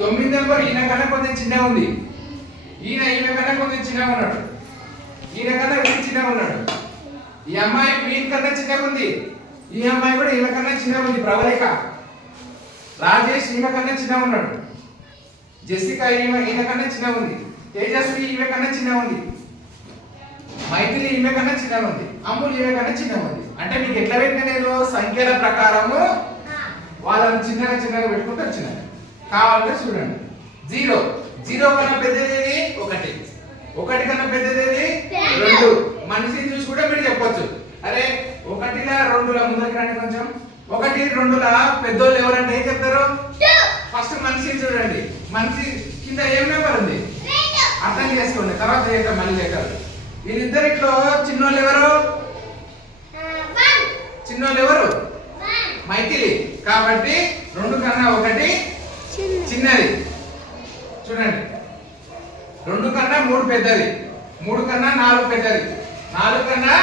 9 number ఈయన కన్నా కొంచెం చిన్నగా ఉంది. ఈయన కన్నా కొంచెం చిన్నగా ఉన్నాడు. ఈయన కన్నా వీడు చిన్నగా ఉన్నాడు. ఈ అమ్మాయి వీళ్ళ కన్నా చిన్నగా ఉంది. ఈ అమ్మాయి కూడా ఈయన కన్నా చిన్నగా ఉంది. ప్రవళిక రాజేష్ ఈయన కన్నా చిన్నగా ఉన్నాడు. జెసికా ఈయన కన్నా చిన్నగా ఉంది. తేజస్వి ఈమె కన్నా చిన్నగా ఉంది. మైథిలి ఈమె కన్నా చిన్నగా ఉంది. అమ్ములు ఈమె కన్నా చిన్నగా ఉంది. అంటే మీకు ఎట్లా పెట్టిన నేను సంఖ్యల ప్రకారము వాళ్ళని చిన్నగా పెట్టుకుంటూ వచ్చిన. కావాలంటే చూడండి. 0 కన్నా పెద్దది 1, 1 కన్నా పెద్దది 2. మనిషిని చూసి కూడా మీరు చెప్పొచ్చు, అరే 1లా 2లా ముందరికి రండి కొంచెం. 1, 2లా పెద్దోళ్ళు ఎవరంటే ఏం చెప్తారు? ఫస్ట్ మనిషిని చూడండి. మనిషి కింద ఏం నెంబర్ ఉంది అర్థం చేసుకోండి, తర్వాత చేద్దాం మళ్ళీ లేటర్. వీళ్ళిద్దరిట్లో చిన్నోళ్ళు ఎవరు? మైథిలి. కాబట్టి 2 కన్నా 1 చిన్నది. చూడండి, 2 కన్నా 3 పెద్దది, 3 కన్నా 4 పెద్దది, 4 కన్నా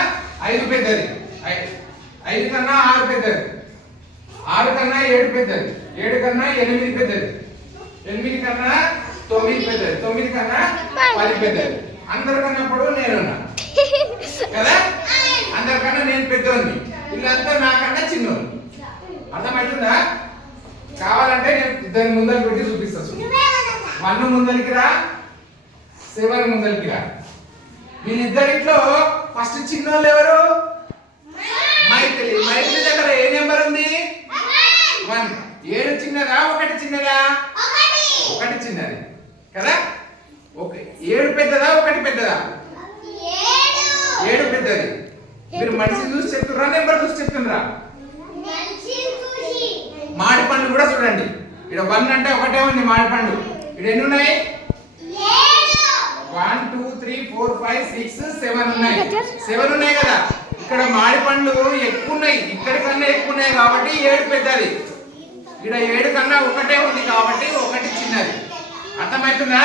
5 పెద్దది, 5 కన్నా 6 పెద్దది, 6 కన్నా 7 పెద్దది, 7 కన్నా 8 పెద్దది, 8 కన్నా 9 పెద్దది, 9 కన్నా 10 పెద్దది. అందరికన్నప్పుడు నేనున్నా కదా, అందరికన్నా నేను పెద్దోని. వీళ్ళంతా నాకన్నా చిన్నోళ్ళు. అర్థమవుతుందా? కావాలంటే నేను ఇద్దరిని ముందర పెట్టి చూపిస్తాను. 1 ముందరికి రా, 7 ముందరికి రా. వీళ్ళిద్దరిట్లో ఫస్ట్ చిన్నోళ్ళు ఎవరు? మైథిలి. మైథిలి దగ్గర ఏ నెంబర్ ఉంది? 1. 7 చిన్నదా 1 చిన్నదా? 1 చిన్నది కదా. ఓకే, 7 పెద్దదా 1 పెద్దదా? 7 పెద్దది. మీరు మనిషిని చూసి చెప్తున్నారా నెంబర్ చూసి చెప్తున్నారా? మాడి పండ్లు కూడా చూడండి. ఇక్కడ 1 అంటే 1 ఉంది మాడి పండు. ఇక్కడ ఎన్ని ఉన్నాయి? 1 2 3 4 5 6 7 ఉన్నాయి. 7 ఉన్నాయి కదా. ఇక్కడ మాడి పండ్లు ఎక్కువ ఉన్నాయి, ఇక్కడ కన్నా ఎక్కువ ఉన్నాయి కాబట్టి 7 పెద్దది. ఇక్కడ 7 కన్నా 1 ఉంది కాబట్టి 1 చిన్నది. అర్థమవుతుందా?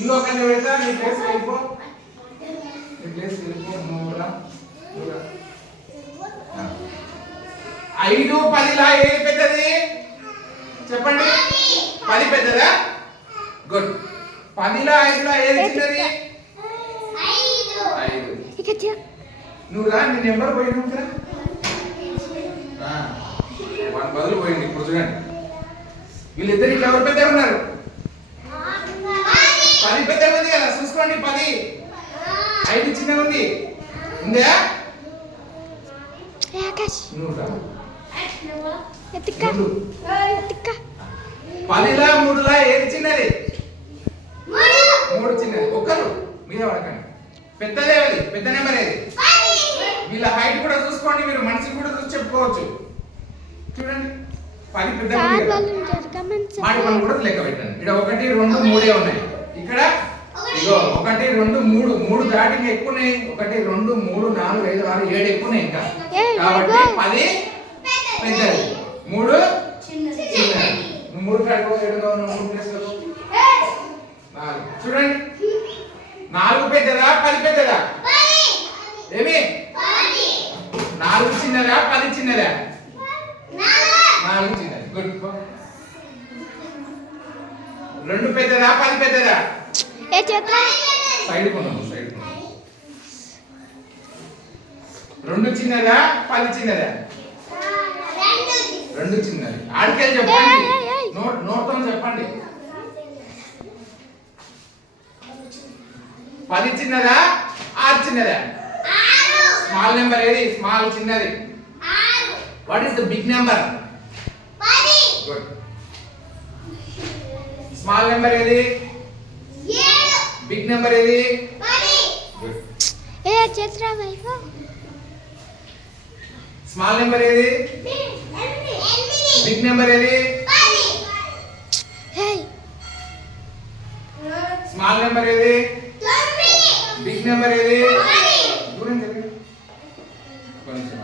ఇంకొకరిని పెడతా, నీ ప్లేస్ వెళ్ళిపో, నీ ప్లేస్ వెళ్ళిపో. 5 10లా ఏది పెద్దది చెప్పండి? 10 పెద్దదా? గుడ్. 10లా 5లా ఏది చిన్నది? 5. నువ్వు రా, నీ నెంబర్ పోయినా కదా, 1 బదులు పోయింది. ఇప్పుడు చూడండి, వీళ్ళిద్దరు ఇట్లా ఎవరు పెద్దగా ఉన్నారు? 10 పెద్దగా ఉంది కదా, చూసుకోండి. 10, 5 చిన్నగా ఉంది. ఉందా? నువ్వు రా. 10లా 3లా ఏది చిన్నది? 3 చిన్నది. ఒక్కరు మీద పడకండి. పెద్దదే అది, పెద్ద నెంబర్ ఏది? వీళ్ళ హైట్ కూడా చూసుకోండి, మీరు మనిషిని కూడా చూసి చెప్పుకోవచ్చు. చూడండి, 10 పెద్ద మాడి పనులు కూడా లెక్క పెట్టండి. ఇక్కడ 1 2 3 ఉన్నాయి. ఇక్కడ ఇగో 1 2 3 దాటి ఎక్కువ ఉన్నాయి. 1 2 3 4 5 6 7 ఎక్కువ ఉన్నాయి ఇంకా. కాబట్టి 10 పెద్దది, 3 చిన్నది. 3 కాడికి 7 3 ప్లస్ 4. చూడండి, 4 పెద్దదా 10 పెద్దదా? ఏమి 4 చిన్నదా 10 చిన్నదా? 4 చిన్నది. గుడ్. 2 పెద్దదా 10 పెద్దదా? సైడ్ కొన్నాము, సైడ్ 2 చిన్నదా 10 చిన్నదా? 2 చిన్నది. ఆడికెళ్ళి చెప్పండి, నోట్తో చెప్పండి. 10 చిన్నదా 6 చిన్నదా? స్మాల్ నెంబర్ ఏది? స్మాల్ చిన్నది. What is the big number? Good. Small number ఏది? బిగ్ నెంబర్ ఏది? గుడ్. స్మాల్ నెంబర్ ఏది? బిగ్ నెంబర్ ఏది? స్మాల్ నెంబర్ ఏది? బిగ్ నెంబర్ ఏది? దూరం జరిగి కొంచెం